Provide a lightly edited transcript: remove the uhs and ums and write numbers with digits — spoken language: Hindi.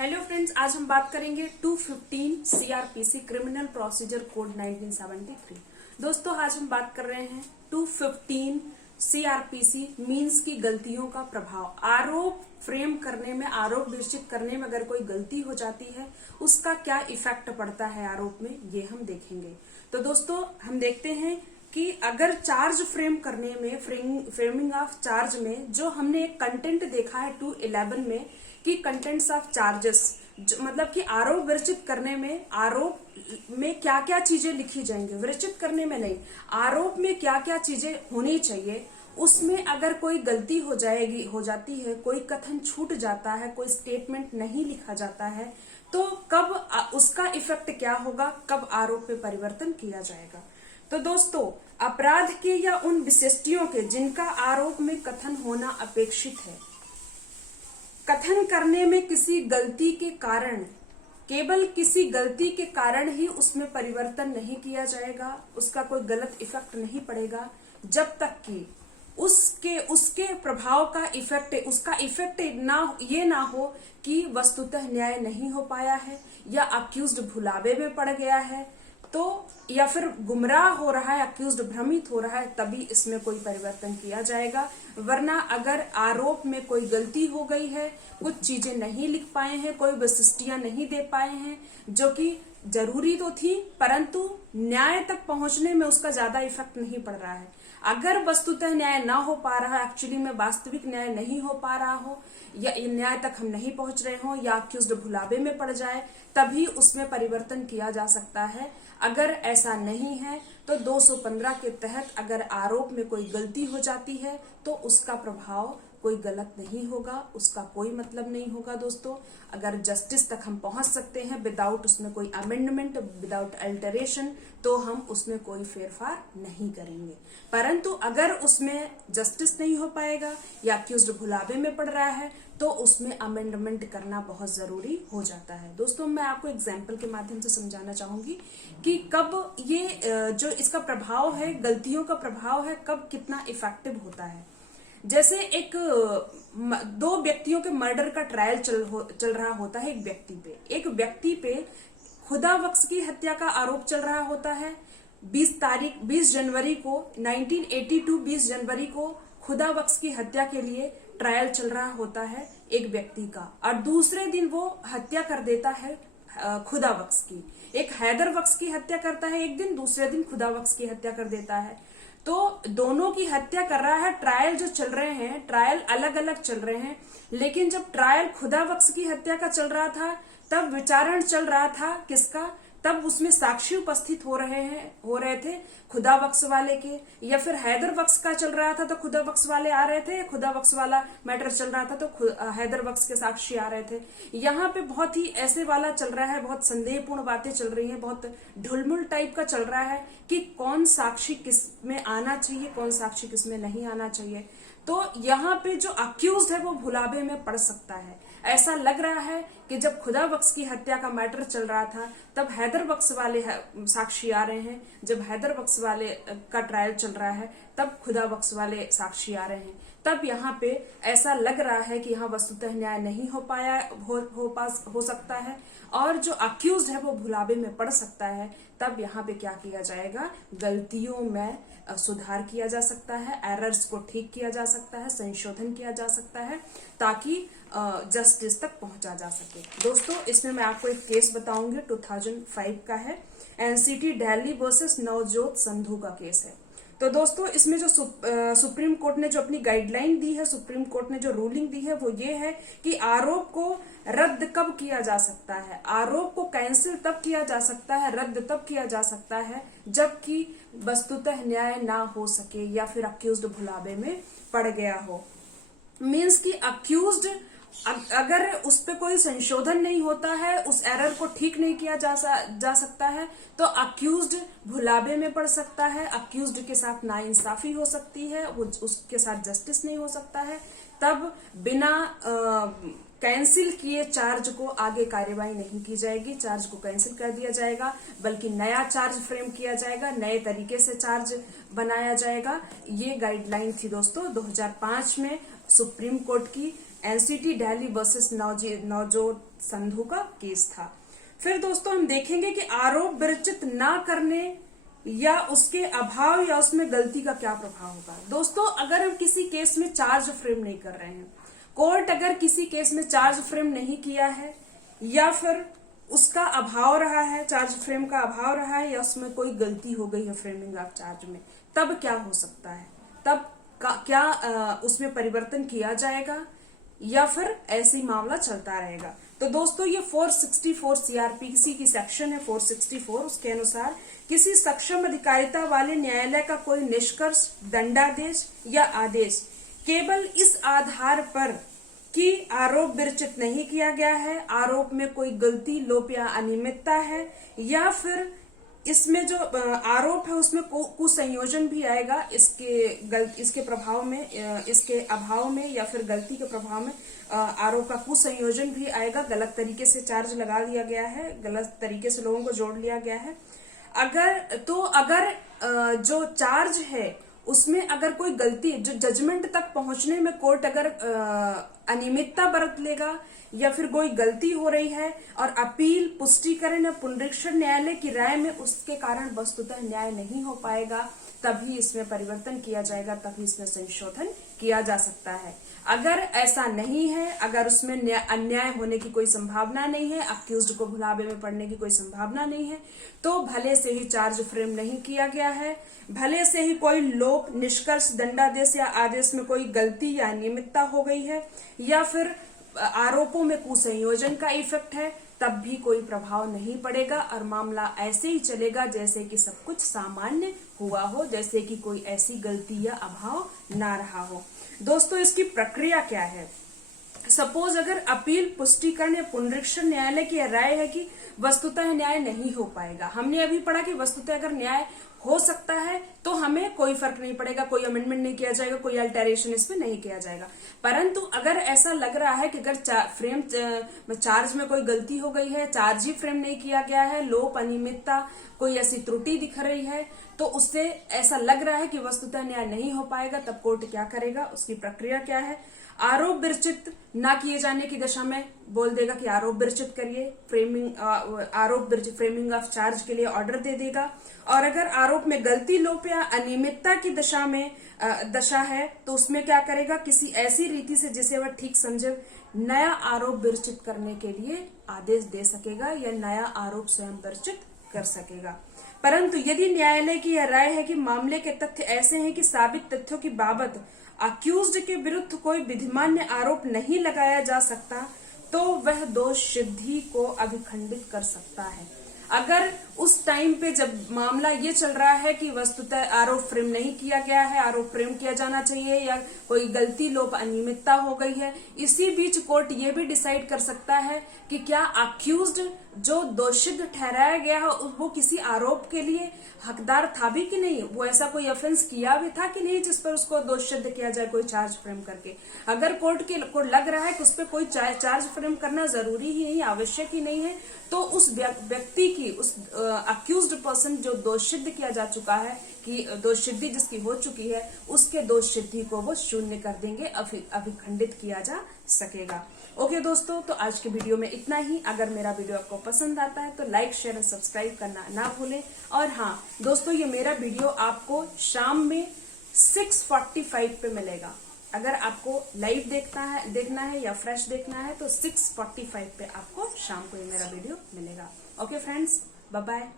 हेलो फ्रेंड्स, आज हम बात करेंगे 215 सीआरपीसी क्रिमिनल प्रोसीजर कोड 1973। दोस्तों, आज हम बात कर रहे हैं 215 सीआरपीसी मीन्स की गलतियों का प्रभाव। आरोप फ्रेम करने में, आरोप निश्चित करने में अगर कोई गलती हो जाती है उसका क्या इफेक्ट पड़ता है आरोप में, ये हम देखेंगे। तो दोस्तों, हम देखते हैं कि अगर चार्ज फ्रेम करने में, फ्रेमिंग ऑफ चार्ज में जो हमने एक कंटेंट देखा है 211 में कि कंटेंट्स ऑफ चार्जेस, मतलब कि आरोप विरचित करने में, आरोप में क्या क्या चीजें लिखी जाएंगी, विरचित करने में नहीं, आरोप में क्या क्या चीजें होनी चाहिए, उसमें अगर कोई गलती हो जाती है, कोई कथन छूट जाता है, कोई स्टेटमेंट नहीं लिखा जाता है, तो कब उसका इफेक्ट क्या होगा, कब आरोप में परिवर्तन किया जाएगा। तो दोस्तों, अपराध के या उन विशिष्टियों के जिनका आरोप में कथन होना अपेक्षित है, कथन करने में किसी गलती के कारण, केवल किसी गलती के कारण ही उसमें परिवर्तन नहीं किया जाएगा, उसका कोई गलत इफेक्ट नहीं पड़ेगा जब तक कि उसके प्रभाव का इफेक्ट, उसका इफेक्ट ये ना हो कि वस्तुतः न्याय नहीं हो पाया है, या अक्यूज्ड भुलावे में पड़ गया है, तो या फिर गुमराह हो रहा है, अक्यूज्ड भ्रमित हो रहा है, तभी इसमें कोई परिवर्तन किया जाएगा। वरना अगर आरोप में कोई गलती हो गई है, कुछ चीजें नहीं लिख पाए हैं, कोई विशिष्टियां नहीं दे पाए हैं जो कि जरूरी तो थी, परंतु न्याय तक पहुंचने में उसका ज्यादा इफेक्ट नहीं पड़ रहा है, अगर वस्तुतः न्याय ना हो पा रहा है, एक्चुअली में वास्तविक न्याय नहीं हो पा रहा हो, या न्याय तक हम नहीं पहुंच रहे हो, या अक्यूज्ड भुलावे में पड़ जाए, तभी उसमें परिवर्तन किया जा सकता है। अगर ऐसा नहीं है तो 215 के तहत अगर आरोप में कोई गलती हो जाती है तो उसका प्रभाव कोई गलत नहीं होगा, उसका कोई मतलब नहीं होगा। दोस्तों, अगर जस्टिस तक हम पहुंच सकते हैं विदाउट उसमें कोई अमेंडमेंट, विदाउट अल्टरेशन, तो हम उसमें कोई फेरफार नहीं करेंगे। परंतु अगर उसमें जस्टिस नहीं हो पाएगा या अक्यूज्ड भुलावे में पड़ रहा है तो उसमें अमेंडमेंट करना बहुत जरूरी हो जाता है। दोस्तों, मैं आपको एग्जाम्पल के माध्यम से समझाना चाहूंगी कि कब ये जो इसका प्रभाव है, गलतियों का प्रभाव है, कब कितना इफेक्टिव होता है। जैसे दो व्यक्तियों के मर्डर का ट्रायल चल रहा होता है। एक व्यक्ति पे खुदा बख्श की हत्या का आरोप चल रहा होता है। 20 जनवरी को 1982 20 जनवरी को खुदा बख्श की हत्या के लिए ट्रायल चल रहा होता है एक व्यक्ति का, और दूसरे दिन वो हत्या कर देता है खुदा बख्श की। एक हैदर बख्श की हत्या करता है एक दिन, दूसरे दिन खुदा बख्श की हत्या कर देता है। तो दोनों की हत्या कर रहा है। ट्रायल जो चल रहे हैं, ट्रायल अलग अलग चल रहे हैं, लेकिन जब ट्रायल खुदा बख्श की हत्या का चल रहा था तब विचारण चल रहा था किसका, तब उसमें साक्षी उपस्थित हो रहे थे खुदा बख्श वाले के, या फिर हैदर बख्श का चल रहा था तो खुदा बख्श वाले आ रहे थे, या खुदा बख्श वाला मैटर चल रहा था तो हैदर बख्श के साक्षी आ रहे थे। यहाँ पे बहुत ही ऐसे वाला चल रहा है, बहुत संदेहपूर्ण बातें चल रही हैं, बहुत ढुलमुल टाइप का चल रहा है कि कौन साक्षी किस में आना चाहिए, कौन साक्षी किस में नहीं आना चाहिए। तो यहाँ पे जो अक्यूज्ड है वो भुलावे में पड़ सकता है। ऐसा लग रहा है कि जब खुदा बख्श की हत्या का मैटर चल रहा था तब हैदर बख्श वाले साक्षी आ रहे हैं, जब हैदर बख्श वाले का ट्रायल चल रहा है तब खुदा बख्श वाले साक्षी आ रहे हैं। तब यहाँ पे ऐसा लग रहा है कि यहाँ वस्तुतः न्याय नहीं हो पाया, हो सकता है, और जो अक्यूज्ड है वो भुलावे में पड़ सकता है। तब यहाँ पे क्या किया जाएगा, गलतियों में सुधार किया जा सकता है, एरर्स को ठीक किया जा सकता है, संशोधन किया जा सकता है, ताकि जस्टिस तक पहुंचा जा सके। दोस्तों, इसमें मैं आपको एक केस बताऊंगी, 2005 का है, एनसीटी दिल्ली वर्सेस नवजोत संधू का केस है। तो दोस्तों, इसमें जो सुप्रीम कोर्ट ने जो अपनी गाइडलाइन दी है, सुप्रीम कोर्ट ने जो रूलिंग दी है वो ये है कि आरोप को रद्द कब किया जा सकता है, आरोप को कैंसिल तब किया जा सकता है, रद्द तब किया जा सकता है जबकि वस्तुतः न्याय ना हो सके या फिर अक्यूज्ड भुलावे में पड़ गया हो। मीन्स कि अक्यूज्ड अगर उस पर कोई संशोधन नहीं होता है, उस एरर को ठीक नहीं किया जा सकता है, तो अक्यूज्ड भुलावे में पड़ सकता है, अक्यूज्ड के साथ नाइंसाफी हो सकती है, उसके साथ जस्टिस नहीं हो सकता है। तब बिना कैंसिल किए चार्ज को आगे कार्यवाही नहीं की जाएगी, चार्ज को कैंसिल कर दिया जाएगा, बल्कि नया चार्ज फ्रेम किया जाएगा, नए तरीके से चार्ज बनाया जाएगा। ये गाइडलाइन थी दोस्तों 2005 में सुप्रीम कोर्ट की, एनसीटी दिल्ली वर्सेस नवजोत संधू का केस था। फिर दोस्तों हम देखेंगे कि आरोप विरचित ना करने या उसके अभाव या उसमें गलती का क्या प्रभाव होगा। दोस्तों अगर हम किसी केस में चार्ज फ्रेम नहीं कर रहे हैं, कोर्ट अगर किसी केस में चार्ज फ्रेम नहीं किया है या फिर उसका अभाव रहा है, चार्ज फ्रेम का अभाव रहा है या उसमें कोई गलती हो गई है फ्रेमिंग ऑफ चार्ज में, तब क्या हो सकता है, तब क्या उसमें परिवर्तन किया जाएगा या फिर ऐसे ही मामला चलता रहेगा। तो दोस्तों ये 464 सीआरपीसी की सेक्शन है 464, उसके अनुसार किसी सक्षम अधिकारिता वाले न्यायालय का कोई निष्कर्ष, दंडादेश या आदेश केवल इस आधार पर कि आरोप विरचित नहीं किया गया है, आरोप में कोई गलती, लोप या अनियमितता है या फिर इसमें जो आरोप है उसमें कुसंयोजन भी आएगा, इसके प्रभाव में, इसके अभाव में या फिर गलती के प्रभाव में आरोप का कुसंयोजन भी आएगा, गलत तरीके से चार्ज लगा दिया गया है, गलत तरीके से लोगों को जोड़ लिया गया है। अगर जो चार्ज है उसमें अगर कोई गलती, जो जजमेंट तक पहुंचने में कोर्ट अगर अनियमितता बरत लेगा या फिर कोई गलती हो रही है और अपील, पुष्टिकरण या पुनरीक्षण न्यायालय की राय में उसके कारण वस्तुतः न्याय नहीं हो पाएगा, तभी इसमें परिवर्तन किया जाएगा, तभी इसमें संशोधन किया जा सकता है। अगर ऐसा नहीं है, अगर उसमें अन्याय होने की कोई संभावना नहीं है, अक्यूज्ड को भुलावे में पड़ने की कोई संभावना नहीं है, तो भले से ही चार्ज फ्रेम नहीं किया गया है, भले से ही कोई लोप, निष्कर्ष, दंडादेश या आदेश में कोई गलती या अनियमितता हो गई है या फिर आरोपों में कुसंयोजन का इफेक्ट है, तब भी कोई प्रभाव नहीं पड़ेगा और मामला ऐसे ही चलेगा जैसे कि सब कुछ सामान्य हुआ हो, जैसे कि कोई ऐसी गलती या अभाव ना रहा हो। दोस्तों इसकी प्रक्रिया क्या है? सपोज अगर अपील, पुष्टिकरण या पुनरीक्षण न्यायालय की राय है कि वस्तुतः न्याय नहीं हो पाएगा, हमने अभी पढ़ा कि वस्तुतः अगर न्याय हो सकता है तो हमें कोई फर्क नहीं पड़ेगा, कोई अमेंडमेंट नहीं किया जाएगा, कोई अल्टरेशन इसमें नहीं किया जाएगा। परंतु अगर ऐसा लग रहा है कि अगर चार्ज में कोई गलती हो गई है, चार्ज ही फ्रेम नहीं किया गया है, लोप, अनियमितता, कोई ऐसी त्रुटि दिख रही है, तो उससे ऐसा लग रहा है कि वस्तुतः न्याय नहीं हो पाएगा, तब कोर्ट क्या करेगा, उसकी प्रक्रिया क्या है? आरोप विरचित ना किए जाने की दशा में बोल देगा कि आरोप विरचित करिए, फ्रेमिंग ऑफ चार्ज के लिए ऑर्डर दे देगा। और अगर आरोप में गलती, लोप या अनियमितता की दशा है तो उसमें क्या करेगा? किसी ऐसी रीति से जिसे वह ठीक समझे नया आरोप विरचित करने के लिए आदेश दे सकेगा या नया आरोप स्वयं विरचित कर सकेगा। परंतु यदि न्यायालय की यह राय है कि मामले के तथ्य ऐसे हैं कि साबित तथ्यों की बाबत अक्यूज्ड के विरुद्ध कोई विधिमान्य आरोप नहीं लगाया जा सकता, तो वह दोष सिद्धि को अभिखंडित कर सकता है। अगर उस टाइम पे जब मामला ये चल रहा है कि वस्तुतः आरोप फ्रेम नहीं किया गया है, आरोप फ्रेम किया जाना चाहिए या कोई गलती, लोप, अनियमितता हो गई है, इसी बीच कोर्ट ये भी डिसाइड कर सकता है कि क्या अक्यूज्ड जो दोषित ठहराया गया है वो किसी आरोप के लिए हकदार था भी कि नहीं, वो ऐसा कोई ऑफेंस किया भी था कि नहीं जिस पर उसको दोषित किया जाए कोई चार्ज फ्रेम करके। अगर कोर्ट को लग रहा है कि उस पर कोई चार्ज फ्रेम करना जरूरी ही नहीं, आवश्यक ही नहीं है, तो उस व्यक्ति की, उस अक्यूज्ड पर्सन जो दोषित किया जा चुका है, कि दोष सिद्धि जिसकी हो चुकी है, उसके दोष सिद्धि को वो शून्य कर देंगे, अभिखंडित किया जा सकेगा। ओके दोस्तों, तो आज के वीडियो में इतना ही। अगर मेरा वीडियो आपको पसंद आता है तो लाइक, शेयर और सब्सक्राइब करना ना भूलें। और हाँ दोस्तों, ये मेरा वीडियो आपको शाम में 6:45 पे मिलेगा। अगर आपको लाइव देखना है या फ्रेश देखना है तो 6:45 पे आपको शाम को ये मेरा वीडियो मिलेगा। Okay friends, bye bye.